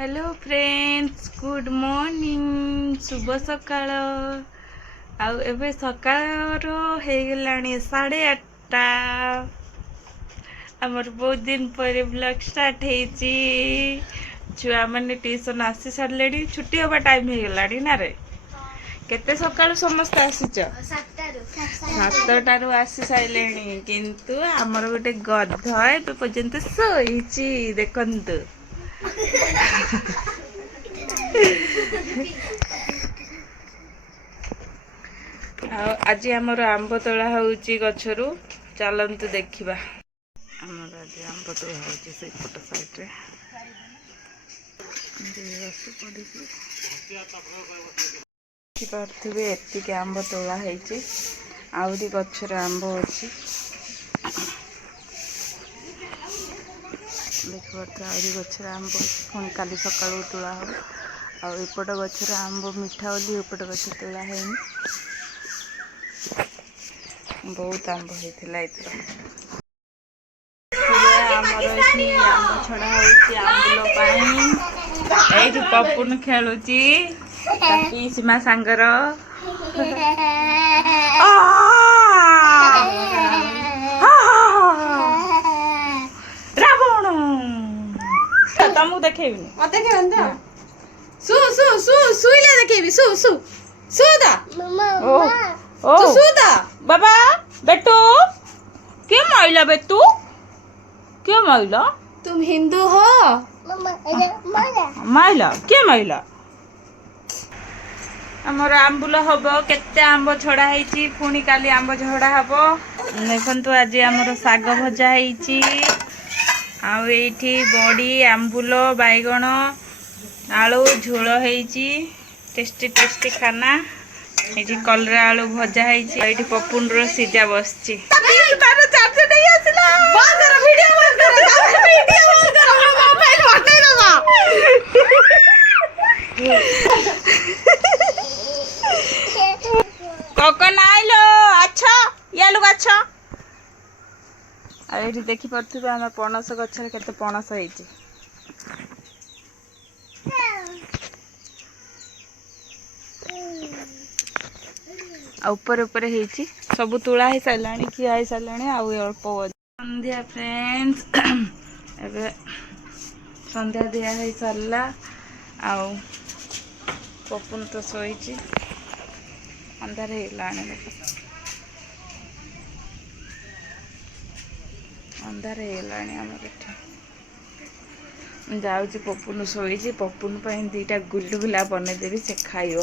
Hello friends, good morning, शुभ सकाळ। एबे सकाळ हो गलानी 8:30। आमर बहुत दिन पर ब्लॉग स्टार्ट होईची। छुआ मैंने ट्यूशन आसी सारे, छुट्टी हवा टाइम हो गलानी ना रे। केते सकाळु समस्त आसीच? 7टारू आसी सारे, किंतु आमर गोटे गध एबे पर्यंत सोईची देखंतु। आज आमर आंब तोला होउची गछरु, चलंतु देखिबा। आमर आज आंब तोला होउची से पट साइड रे। देखिपारे एतिक आंब तोला होइची, आउरी गछरे आंब अछि। देखिए आउरी गछरे आंब पुणी काली सकाळु तोला हो। एपट गछरे आंब मिठा बोली एपट गछ तोला है। बहुत आंब होता एथर। आमर एठी आंब छड़ा होउची आंबुलो पाई। एठी पपुन खेलुची सीमा सांगर। तुमको देखेबी मत देखेबन तो सु सु सु सुइले देखेबी सु सु सुदा ओ ओ सुदा बाबा बेटू के माइला बेटू के माइला तुम हिंदू हो माइला के माइला हमर आंबुल हबो केते आंब छड़ा हेची पुणी काली आंब झड़ा हबो देखंतु आज हमर साग भजा हेची आउ एठी बड़ी आंबुल बैगण आलू झोल हेची टेस्टी टेस्टी खाना एठी कलरा आलू भजा हेची एठी पपुन रो सिजा बसची तारो चार्जर नहीं आसिला बंद कर वीडियो बंद कर मोबाइल हटाई दबा कोकन आइलो अच्छा यालु अच्छा ये देखी पारे आम पणस गचर केते पणस होइची ऊपर ऊपर होइची सब तुला ही सारलानी किया ही सारलानी आउ अल्प संध्या फ्रेंड्स एबे संध्या दिया ही सारला आउ पपुन तो सोइची अंधार हेलानी अंधार हेलानी आमर एठी जाउची पपुन सोइची पपुन पई 2टा गुलगुला बने देबी से खाइयो।